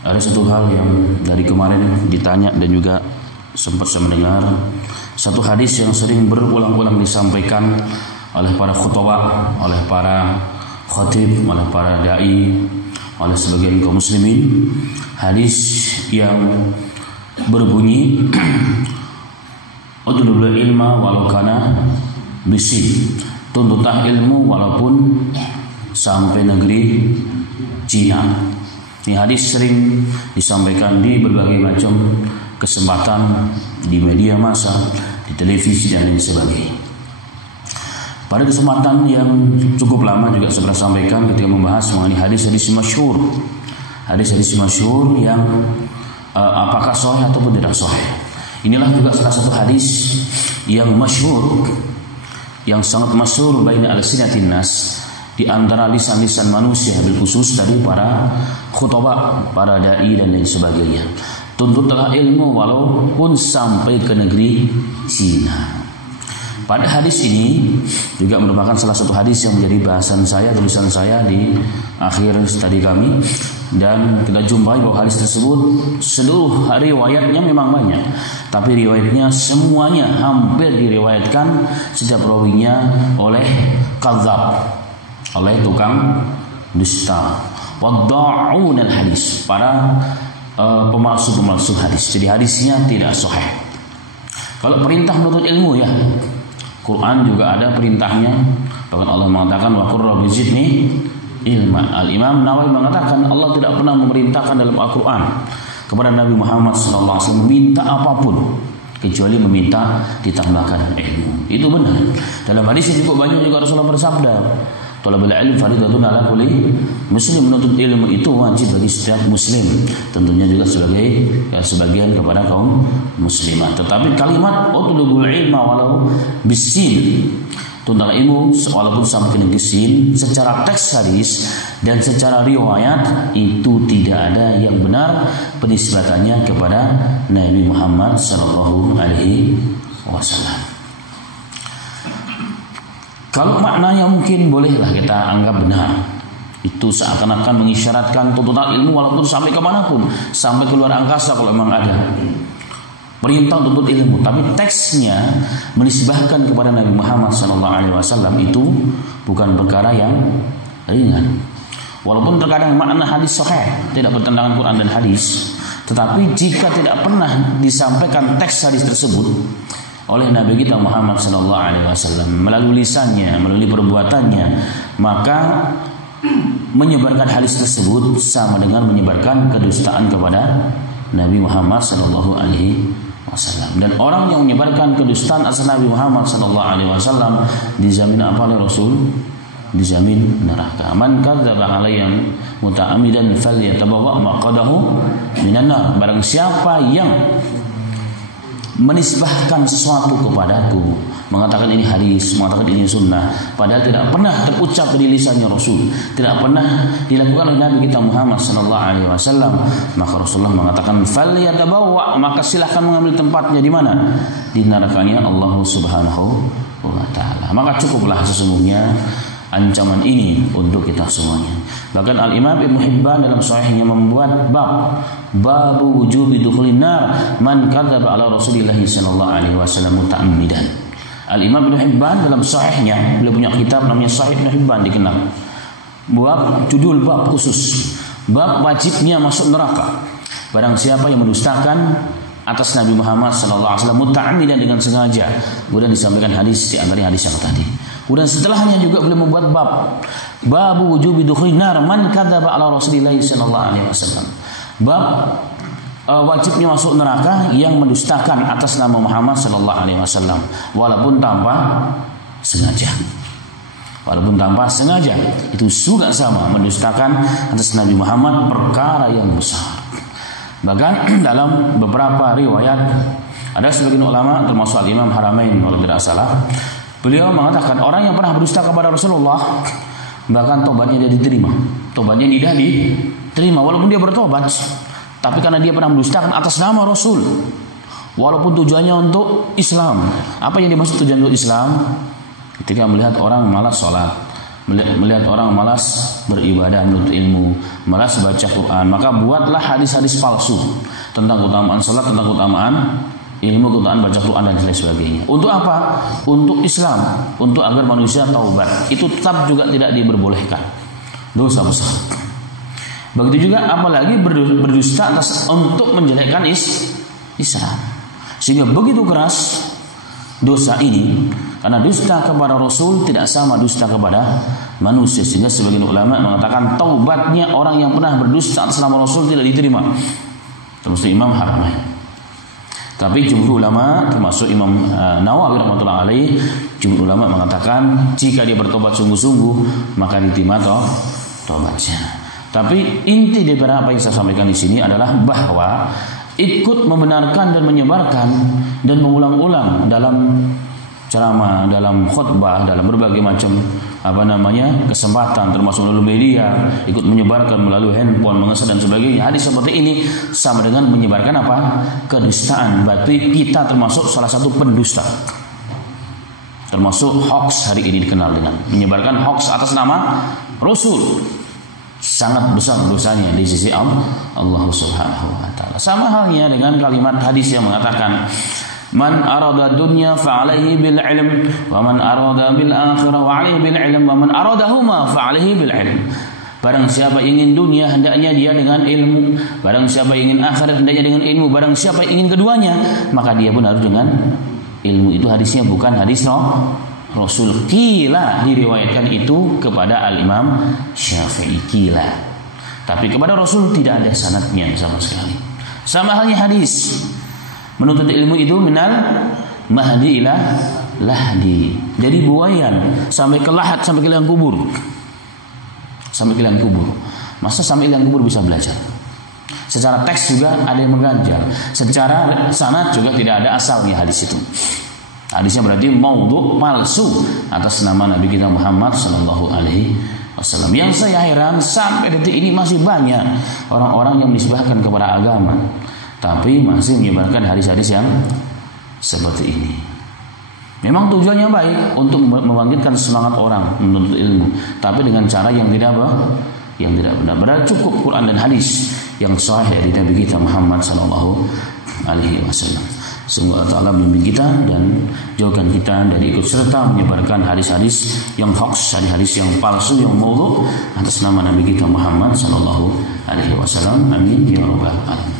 Ada satu hal yang dari kemarin ditanya dan juga sempat saya mendengar, satu hadis yang sering berulang-ulang disampaikan oleh para khutbah, oleh para khatib, oleh para dai, oleh sebagian kaum muslimin. Hadis yang berbunyi utlubul ilma walau kana bisi, tuntutlah ilmu walaupun sampai negeri Cina. Ini hadis sering disampaikan di berbagai macam kesempatan, di media massa, di televisi dan lain sebagainya. Pada kesempatan yang cukup lama juga saya pernah sampaikan ketika membahas mengenai hadis-hadis masyhur. Hadis-hadis masyhur yang apakah sahih ataupun tidak sahih. Inilah juga salah satu hadis yang masyhur, yang sangat masyhur baina al-sinatin nas, di antara lisan-lisan manusia, bil khusus tadi para khutbah, para dai dan lain sebagainya. Tuntutlah ilmu walaupun sampai ke negeri Cina. Pada hadis ini juga merupakan salah satu hadis yang menjadi bahasan saya, tulisan saya di akhir studi kami, dan kita jumpai bahwa hadis tersebut seluruh riwayatnya memang banyak, tapi riwayatnya semuanya hampir diriwayatkan setiap rawinya oleh kadzab, oleh tukang dusta, wadda'un al-hadis, para pemalsu hadis. Jadi hadisnya tidak sahih. Kalau perintah menuntut ilmu, ya, Quran juga ada perintahnya. Bahkan Allah mengatakan wa qur rabbi zidni ilma. Al-Imam Nawawi mengatakan Allah tidak pernah memerintahkan dalam Al-Quran kepada Nabi Muhammad SAW meminta apapun kecuali meminta ditambahkan ilmu. Itu benar. Dalam hadis cukup banyak juga Rasulullah bersabda, talabul ilmi fardhatun ala kulli muslim, menuntut ilmu itu wajib bagi setiap muslim, tentunya juga sebagai sebagian kepada kaum muslimat. Tetapi kalimat utlubul ilma walau bisin, tuntutlah ilmu walaupun sampai ke negeri Sin, secara teks hadis dan secara riwayat itu tidak ada yang benar penisbatannya kepada Nabi Muhammad sallallahu alaihi wasallam. Kalau maknanya mungkin bolehlah kita anggap benar, itu seakan-akan mengisyaratkan tuntutan ilmu walaupun sampai kemanapun, sampai keluar angkasa kalau memang ada perintah tuntut ilmu. Tapi teksnya menisbahkan kepada Nabi Muhammad SAW itu bukan perkara yang ringan. Walaupun terkadang makna hadis sahih, tidak bertentangan Quran dan hadis, tetapi jika tidak pernah disampaikan teks hadis tersebut oleh Nabi kita Muhammad SAW melalui lisannya, melalui perbuatannya, maka menyebarkan hadis tersebut sama dengan menyebarkan kedustaan kepada Nabi Muhammad SAW. Dan orang yang menyebarkan kedustaan atas Nabi Muhammad SAW dijamin apa oleh Rasul? Dijamin neraka. Man kadzdzaba alayya muta'ammidan falyatabawwa maq'adahu minan nar. Barang siapa yang menisbahkan sesuatu kepadaku, mengatakan ini hadis, mengatakan ini sunnah, padahal tidak pernah terucap dari lisannya Rasul, tidak pernah dilakukan oleh Nabi kita Muhammad SAW, maka Rasulullah mengatakan falyatabawwa, maka silahkan mengambil tempatnya di mana? Di nerakanya Allah Subhanahu wa Ta'ala. Maka cukuplah sesungguhnya ancaman ini untuk kita semuanya. Bahkan Al-Imam Ibnu Hibban dalam sahihnya membuat bab wujubi dukhulin nar man kadzdzaba ala Rasulillah sallallahu alaihi wasallam muta'ammidan. Al-Imam Ibnu Hibban dalam sahihnya, beliau punya kitab namanya Sahih Ibnu Hibban, dikenal. Judul bab khusus, bab wajibnya masuk neraka barang siapa yang mendustakan atas Nabi Muhammad sallallahu alaihi wasallam muta'ammidan, dengan sengaja. Kemudian disampaikan hadis di antara hadis yang tadi. Kemudian setelahnya juga beliau membuat bab wujubi dukhulin nar man kadzdzaba ala Rasulillah sallallahu alaihi wasallam. Bab wajibnya masuk neraka yang mendustakan atas nama Muhammad sallallahu alaihi wasallam walaupun tanpa sengaja. Walaupun tanpa sengaja, itu juga sama, mendustakan atas Nabi Muhammad perkara yang besar. Bahkan dalam beberapa riwayat ada sebagian ulama termasuk Imam Haramain kalau tidak salah, beliau mengatakan orang yang pernah berdusta kepada Rasulullah bahkan tobatnya dia diterima, tobatnya tidak diterima walaupun dia bertobat, tapi karena dia pernah mendustakan atas nama Rasul, walaupun tujuannya untuk Islam. Apa yang dimaksud tujuan untuk Islam? Ketika melihat orang malas sholat, melihat orang malas beribadah, menuntut ilmu, malas baca Quran, maka buatlah hadis-hadis palsu tentang keutamaan salat, tentang keutamaan ilmu, keutamaan baca Quran dan lain sebagainya. Untuk apa? Untuk Islam, untuk agar manusia taubat. Itu tetap juga tidak diperbolehkan, dosa besar. Begitu juga apalagi berdusta atas untuk menjelekkan Islam. Sehingga begitu keras dosa ini, karena dusta kepada Rasul tidak sama dusta kepada manusia. Sehingga sebagian ulama mengatakan taubatnya orang yang pernah berdusta atas nama Rasul tidak diterima, termasuk Imam Haramain. Tapi jumhur ulama termasuk Imam Nawawi rahmatullah alaih, jumhur ulama mengatakan jika dia bertobat sungguh-sungguh maka diterima tobatnya. Tapi inti daripada apa yang saya sampaikan di sini adalah bahwa ikut membenarkan dan menyebarkan dan mengulang-ulang dalam ceramah, dalam khutbah, dalam berbagai macam kesempatan, termasuk melalui media, ikut menyebarkan melalui handphone, mengeser dan sebagainya. Hadis seperti ini sama dengan menyebarkan kedustaan. Berarti kita termasuk salah satu pendusta, termasuk hoax. Hari ini dikenal dengan menyebarkan hoax atas nama Rasul. Sangat besar dosanya di sisi Allah Subhanahu wa taala. Sama halnya dengan kalimat hadis yang mengatakan man arada dunya fa alaihi bil ilm wa man arada bil akhirah wa alaihi bil ilm wa man aradahuma fa alaihi bil ilm. Barang siapa ingin dunia hendaknya dia dengan ilmu, barang siapa ingin akhirat hendaknya dengan ilmu, barang siapa ingin keduanya maka dia pun harus dengan ilmu. Itu hadisnya bukan hadis Rasul. Kila diriwayatkan itu kepada Al-Imam Syafi'i, kila. Tapi kepada Rasul tidak ada sanadnya sama sekali. Sama halnya hadis menuntut ilmu itu minal mahdi ila lahdi. Jadi buayan sampai ke lahat, sampai ke liang kubur. Sampai ke liang kubur. Masa sampai liang kubur bisa belajar? Secara teks juga ada yang mengganjal. Secara sanad juga tidak ada asalnya hadis itu. Hadisnya berarti maudhu, palsu atas nama Nabi kita Muhammad sallallahu alaihi wasallam. Yang saya heran sampai detik ini masih banyak orang-orang yang menisbahkan kepada agama tapi masih menyebarkan hadis-hadis yang seperti ini. Memang tujuannya baik untuk membangkitkan semangat orang menuntut ilmu, tapi dengan cara yang tidak benar. Padahal cukup Quran dan hadis yang sahih dari Nabi kita Muhammad sallallahu alaihi wasallam. Semoga Allah membimbing kita dan jauhkan kita dari ikut serta menyebarkan hadis-hadis yang hoax, hadis-hadis yang palsu, yang maudhu atas nama Nabi kita Muhammad sallallahu alaihi wasallam. Amin ya rabbal alamin.